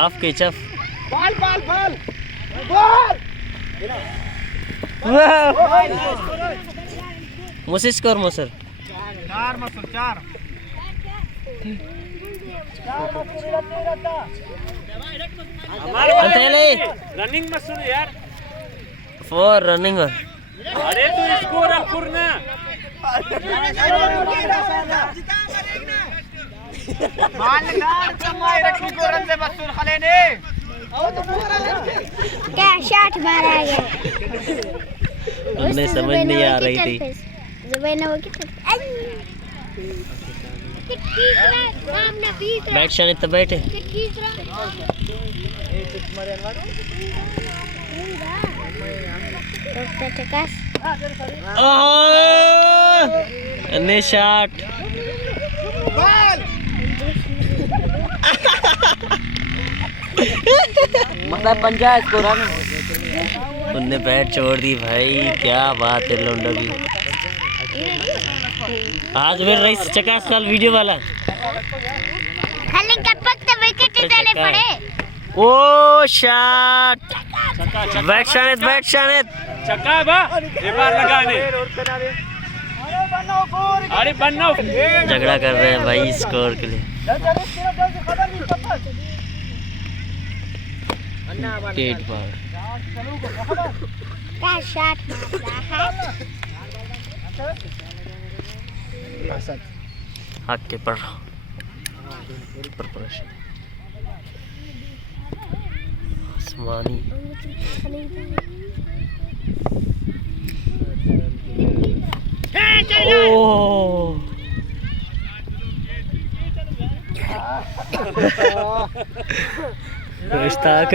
Off catch off. Ball. Musa score Musa. 4 मसूर 4 अंतले running मसूर यार 4 running. अरे तू स्कोर अब पूर्ण क्या शॉट मारा गया उन्हें समझ नहीं आ रही थी जुबैन वो कितना बैट शान इतना बैठे अन्य शॉट मतलब पंजा स्कोर है उनने बैट छोड़ दी भाई क्या बात है लोंडा की आज मेरे रईस चकास साल वीडियो वाला खाली कपक तो विकेट डाले पड़े ओ शॉट बैट शानित चक्का बा एक बार लगाने अरे बनना झगड़ा कर रहे हैं भाई स्कोर के लिए टेट बार क्या शॉट मारा है हक के पर आसमानी ओ मुश्ताक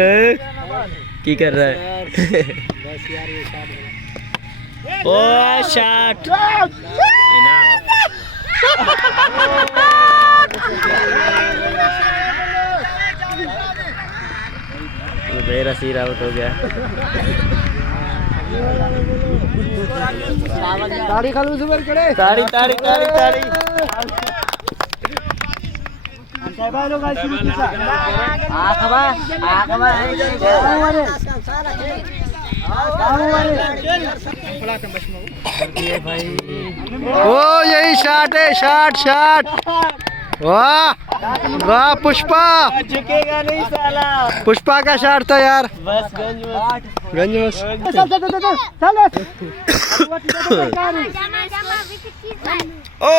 की कर रहा है ओ शॉट मेरा सिर आउट हो गया ताड़ी खालू सुबह करे ताड़ी ओ यही शॉट है शॉट वाह पुष्पा झुकेगा नहीं साला पुष्पा का शॉट था यार बस गंज बस जमा विकेट ओ